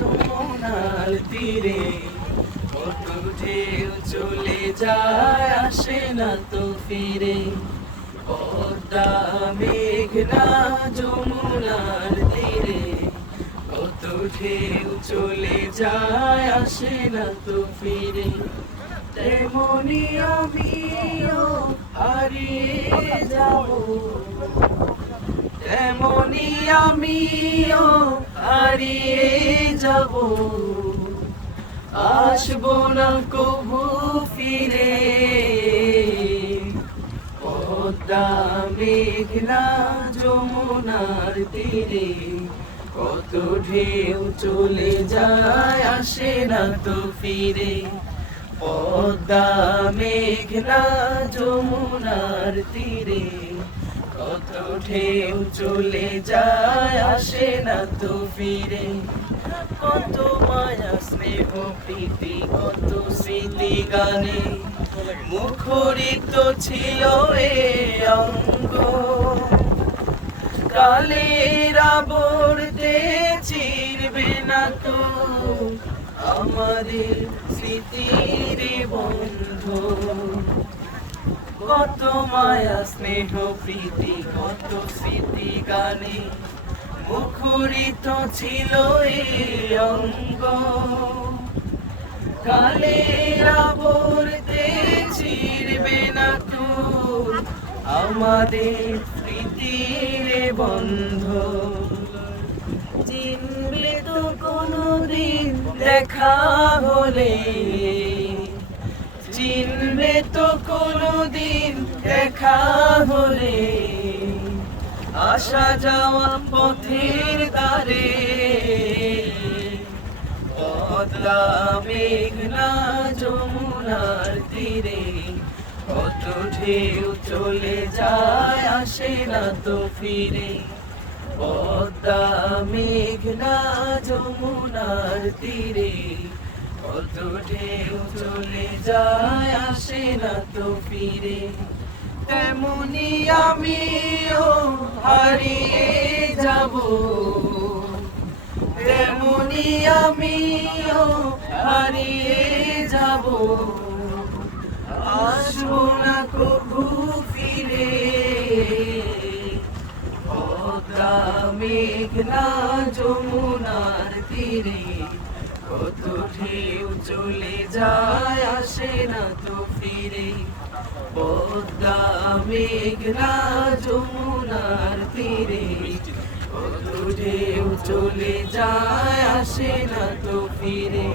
যমুনার তীরে কত ঢেউ চলে যায় আসে না তো ফিরে পদ্মা মেঘনা যমুনার তীরে কত ঢেউ চলে যায় আসে না তো ফিরে তেমনি আমিও হারিয়ে যাব তেমনি আমিও হারিয়ে যাব আসবো না কবু ফিরে পদ্মা মেঘনা যমুনার তীরে কত ঢেউ চলে যায় আসে না তো ফিরে পদ্মা মেঘনা যমুনার তীরে কত ঢেউ চলে যায় আসে না তো ফিরে কত মায়া স্নেহ প্রীতি কত স্মৃতি গানে মুখরিত ছিল এ অঙ্গ কালের আবর্তে চিরবে না তো আমাদের স্মৃতির বন্ধ কত মায়া স্নেহ প্রীতি কত স্মৃতি গানে মুখরিত ছিল এই অঙ্গ কালের আবর্তে চিরবে না তো আমাদের স্মৃতির বন্ধ চিনবে তো কোনদিন দেখা হলে চিনবে তো কোনদিন দেখা হলে আসা যাওয়া পথের ধারে পদ্মা মেঘনা যমুনার তীরে কত ঢেউ চলে যায় আসে না তো ফিরে পদ্মা মেঘনা যমুনার তীরে কত ঢেউ চলে যায় আসে না তো ফিরে তেমনি আমিও হারিয়ে যাব তেমনি আমিও হারিয়ে যাব আসবো না কবু ফিরে পদ্মা মেঘনা যমুনার তীরে কত ঢেউ চলে যায় আসে না তো ফিরে পদ্মা মেঘনা যমুনার তীরে কত ঢেউ চলে যায় আসে না তো ফিরে